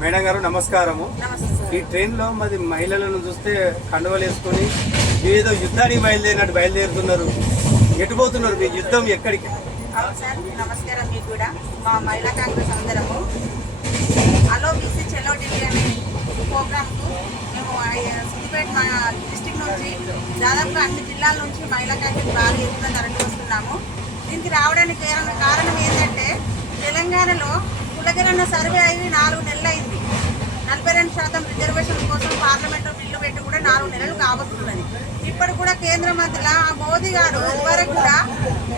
Madam గారు నమస్కారము. ఈ ట్రైన్లో మరి మహిళలను చూస్తే కండవలు వేసుకొని ఏదో యుద్ధానికి బయలుదేరుతున్నారు. ఎటుపోతున్నారు? మీ యుద్ధం ఎక్కడికి? నమస్కారం. మీకు కూడా మా మహిళా కాంగ్రెస్ అందరము అలో బీసీ చెలో ఢిల్లీ అనే ప్రోగ్రామ్కు మేము సిద్దిపేట మా డిస్టిక్ నుంచి దాదాపుగా అన్ని జిల్లాల నుంచి మహిళా కాంగ్రెస్ భారీ ఎత్తున తరలి వస్తున్నాము. దీనికి రావడానికి కారణం ఏంటంటే తెలంగాణలో కులగరన్న సర్వే అయ్యి 4 నెలలు అయింది. 42% రిజర్వేషన్ కోసం పార్లమెంట్లో బిల్లు పెట్టి కూడా 4 నెలలు కావస్తున్నది. ఇప్పుడు కూడా కేంద్ర మంత్రుల మోదీ గారు ఇదివరకు కూడా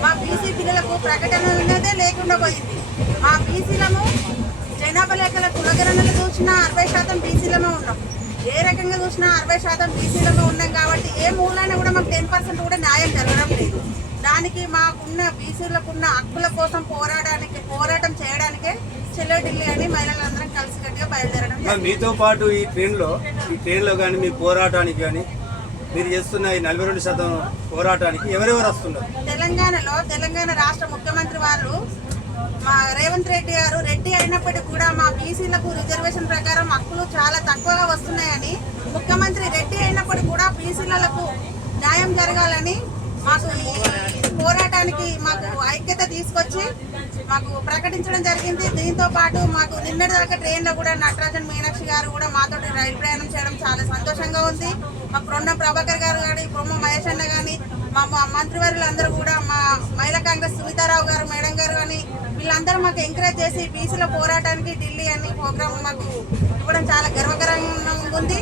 మా బీసీ పిల్లలకు ప్రకటన ఉన్నదే లేకుండా పోయింది. మా బీసీలము జనాభా లెక్కల కులగరణలు చూసినా 60% బీసీలమే ఉన్నాం. ఏ రకంగా చూసినా 60% బీసీలమే ఉన్నాం. కాబట్టి ఏ మూలైనా కూడా మాకు 10% కూడా న్యాయం జరగడం లేదు. దానికి మాకున్న బీసీలకున్న హక్కుల కోసం పోరాటం చేయడానికే చెలో ఢిల్లీ అని మహిళలందరం కలిసికట్టుగా బయలుదేరడం. మీతో పాటు ఈ ట్రైన్లో కానీ మీ పోరాటానికి కానీ మీరు చేస్తున్న ఈ 42% పోరాటానికి ఎవరెవరు వస్తున్నారు? తెలంగాణ రాష్ట్ర ముఖ్యమంత్రి వాళ్ళు మా రేవంత్ రెడ్డి గారు రెడ్డి అయినప్పటికీ కూడా మా బీసీలకు రిజర్వేషన్ ప్రకారం హక్కులు చాలా తక్కువగా వస్తున్నాయని, ముఖ్యమంత్రి రెడ్డి అయినప్పటికీ కూడా బీసీలకు న్యాయం జరగాలని మాకు ఈ పోరాటానికి మాకు ఐక్యత తీసుకొచ్చి మాకు ప్రకటించడం జరిగింది. దీంతో పాటు మాకు నిన్నటిదాకా ట్రైన్లో కూడా నటరాజన్ మీనాక్షి గారు కూడా మాతో రైలు ప్రయాణం చేయడం చాలా సంతోషంగా ఉంది. మా ప్రొన్నం ప్రభాకర్ గారు కానీ, ప్రొమ్మ మహేష్ అన్న కానీ, మా మంత్రివర్యులందరూ కూడా, మా మహిళా కాంగ్రెస్ సునీతారావు గారు మేడం గారు కానీ వీళ్ళందరూ మాకు ఎంకరేజ్ చేసి బీసీల పోరాటానికి ఢిల్లీ అనే ప్రోగ్రాం మాకు ఇవ్వడం చాలా గర్వకరంగా ఉంది.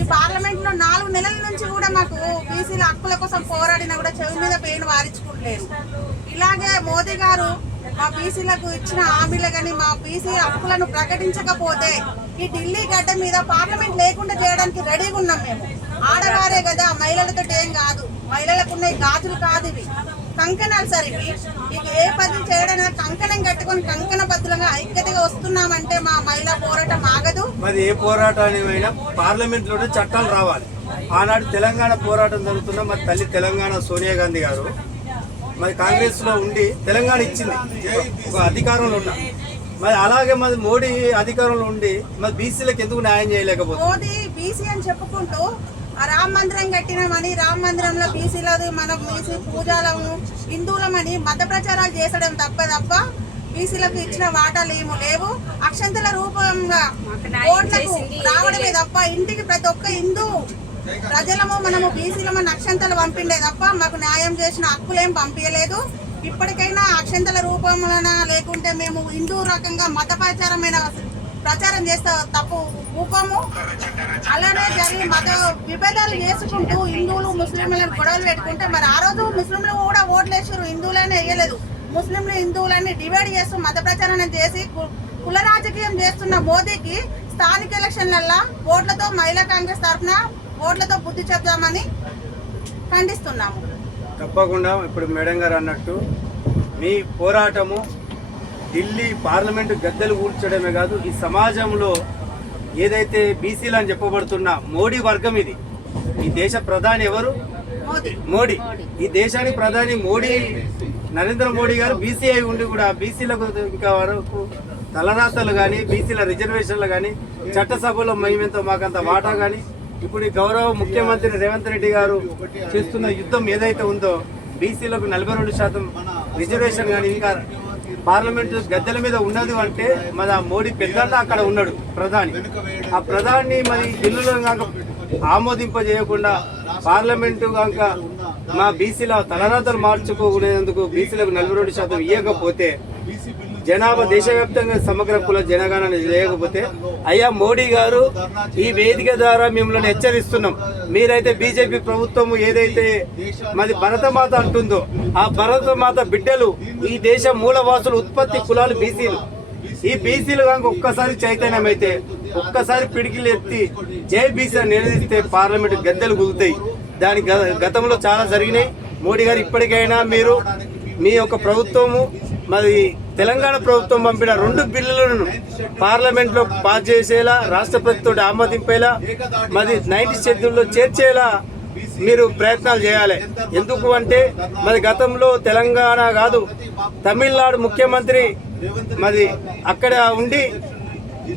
ఈ పార్లమెంట్లో 4 నెలల నుంచి కూడా మాకు బీసీల హక్కుల కోసం పోరాడినా కూడా చెవి మీద పేను వారించుకుంటలేరు. ఇలాగే మోదీ గారు మా బీసీలకు ఇచ్చిన హామీలు కానీ మా బీసీ హక్కులను ప్రకటించకపోతే ఈ ఢిల్లీ గడ్డ మీద పార్లమెంట్ లేకుండా చేయడానికి రెడీగా ఉన్నాం. మేము ఆడవారే కదా, మహిళలతో ఏం కాదు. మహిళలకున్న గాజులు కాదు ఇవి, కంకణాలు. సార్ ఇవి ఏ పని చేయడానికి కంకణం కట్టుకొని కంకణ బద్దులంగా ఐక్యతగా వస్తున్నామంటే మా మహిళా పోరాటం ఆగదు. మరి ఏ పోరాటానికైనా పార్లమెంట్ లోనే చట్టాలు రావాలి. ఆనాడు తెలంగాణ పోరాటం జరుగుతున్న మరి తల్లి తెలంగాణ సోనియా గాంధీ గారు మరి కాంగ్రెస్ లో ఉండి తెలంగాణ ఇచ్చింది, ఒక అధికారంలో ఉన్నా. మరి అలాగే మరి మోడీ అధికారంలో ఉండి మరి బీసీలకు ఎందుకు న్యాయం చేయలేకపోతే? మోదీ బీసీ అని చెప్పుకుంటూ రామ మందిరం కట్టినామని, రామ మందిరంలో బీసీలది మనం బీసీ పూజలము హిందువులమని మత ప్రచారాలు చేసడం తప్ప బీసీలకు ఇచ్చిన వాటాలు ఏమో లేవు. అక్షంతల రూపంగా ఓట్లకు రావడమే తప్ప ఇంటికి ప్రతి ఒక్క హిందూ ప్రజలము మనము బీసీలమని అక్షంతలు పంపిండే తప్ప మాకు న్యాయం చేసిన హక్కులేం పంపించలేదు. ఇప్పటికైనా అక్షంతల రూపంలోన లేకుంటే మేము హిందూ రకంగా మత ప్రచారం చేస్తే తప్పు ఊపము. అలానే జరిగి మత విభేదాలు చేసుకుంటూ హిందువులు ముస్లింలను గొడవలు పెట్టుకుంటే మరి ఆ రోజు ముస్లింలు కూడా ఓట్లు వేసారు, హిందువులైనా వేయలేదు. ముస్లింలు హిందువులని డివైడ్ చేస్తూ మత ప్రచారం చేసి కుల రాజకీయం చేస్తున్న మోదీకి స్థానిక ఎలక్షన్లల్లో ఓట్లతో మహిళా కాంగ్రెస్ తరఫున ఓట్లతో బుద్ధి చెప్తామని ఖండిస్తున్నాము. తప్పకుండా ఇప్పుడు మేడం గారు అన్నట్టు మీ పోరాటము ఢిల్లీ పార్లమెంటు గద్దెలు కూర్చోడమే కాదు, ఈ సమాజంలో ఏదైతే బీసీలు అని చెప్పబడుతున్న మోడీ వర్గం, ఇది ఈ దేశ ప్రధాని ఎవరు? మోడీ. ఈ దేశానికి ప్రధాని మోడీ, నరేంద్ర మోడీ గారు బీసీ అయి ఉండి కూడా బీసీలకు ఇంకా వరకు తలరాతలు కానీ, బీసీల రిజర్వేషన్లు కానీ, చట్టసభలో మేమెంతో మాకంత వాటా కానీ, ఇప్పుడు ఈ గౌరవ ముఖ్యమంత్రి రేవంత్ రెడ్డి గారు చేస్తున్న యుద్ధం ఏదైతే ఉందో బీసీలకు 42% రిజర్వేషన్ కానీ ఇంకా పార్లమెంటు గద్దెల మీద ఉన్నది అంటే మరి ఆ మోడీ పెద్దన్న అక్కడ ఉన్నాడు ప్రధాని. ఆ ప్రధాని మరి బిల్లులో కాక ఆమోదింపజేయకుండా పార్లమెంటు కాక మా బీసీల తలరాతలు మార్చుకోకునేందుకు బీసీలకు 42% ఇవ్వకపోతే, జనాభా దేశవ్యాప్తంగా సమగ్ర కుల జనగణన చేయకపోతే, అయ్యా మోడీ గారు ఈ వేదిక ద్వారా మిమ్మల్ని హెచ్చరిస్తున్నాం. మీరైతే బీజేపీ ప్రభుత్వం ఏదైతే మరి భరతమాత అంటుందో ఆ భరతమాత బిడ్డలు ఈ దేశ మూలవాసులు, ఉత్పత్తి కులాలు బీసీలు. ఈ బీసీలు కనుక ఒక్కసారి చైతన్యం అయితే, ఒక్కసారి పిడికిలు ఎత్తి జై బీసీ నిలదీస్తే పార్లమెంట్ గద్దెలు కుదుతాయి. దాని గతంలో చాలా జరిగినాయి. మోడీ గారు ఇప్పటికైనా మీరు మీ యొక్క ప్రభుత్వము మరి తెలంగాణ ప్రభుత్వం పంపిన 2 బిల్లులను పార్లమెంట్లో పాస్ చేసేలా, రాష్ట్రపతితో ఆమోదింపేలా, మరి 90 షెడ్యూల్లో చేర్చేలా మీరు ప్రయత్నాలు చేయాలి. ఎందుకు అంటే మరి గతంలో తెలంగాణ కాదు తమిళనాడు ముఖ్యమంత్రి మరి అక్కడ ఉండి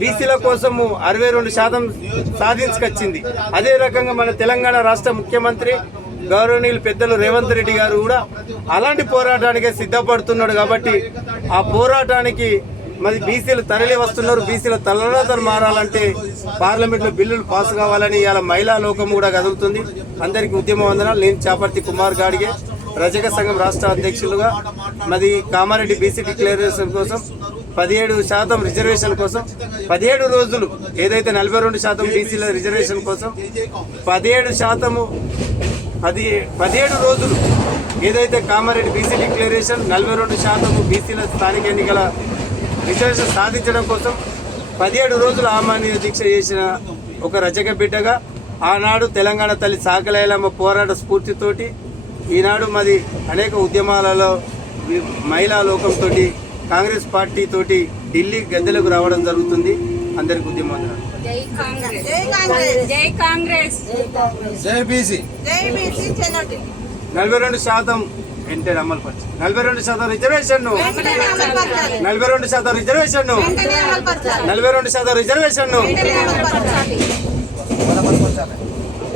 బీసీల కోసము 62% సాధించుకొచ్చింది. అదే రకంగా మన తెలంగాణ రాష్ట్ర ముఖ్యమంత్రి గౌరవనీయులు పెద్దలు రేవంత్ రెడ్డి గారు కూడా అలాంటి పోరాటానికే సిద్ధపడుతున్నాడు. కాబట్టి ఆ పోరాటానికి మరి బీసీలు తరలి వస్తున్నారు. బీసీల తలరాతలు మారాలంటే పార్లమెంట్లో బిల్లులు పాస్ కావాలని ఇవాళ మహిళా లోకం కూడా కదులుతుంది. అందరికీ ఉద్యమ వందనాలు. నేను చాపర్తి కుమార్ గాడిగే రజక సంఘం రాష్ట్ర అధ్యక్షులుగా మరి కామారెడ్డి బీసీ డిక్లరేషన్ కోసం 17% రిజర్వేషన్ కోసం 17 రోజులు ఏదైతే 42% బీసీల రిజర్వేషన్ కోసం 17 రోజులు ఏదైతే కామారెడ్డి బీసీ డిక్లరేషన్ 42% బీసీల స్థానిక ఎన్నికల రిజర్వేషన్ సాధించడం కోసం 17 రోజులు ఆమాన్య దీక్ష చేసిన ఒక రజక బిడ్డగా ఆనాడు తెలంగాణ తల్లి సాకలైలమ్మ పోరాట స్ఫూర్తితోటి ఈనాడు మరి అనేక ఉద్యమాలలో మహిళా లోకంతో కాంగ్రెస్ పార్టీ తోటి ఢిల్లీ గద్దెలకు రావడం జరుగుతుంది. అందరికి ఉద్యమం. జై కాంగ్రెస్, జై కాంగ్రెస్, జై బీసీ, జై బీసీ. 42% వెంటనే అమలుపరచాలి. 42% రిజర్వేషన్, 42% రిజర్వేషన్, 42% రిజర్వేషన్.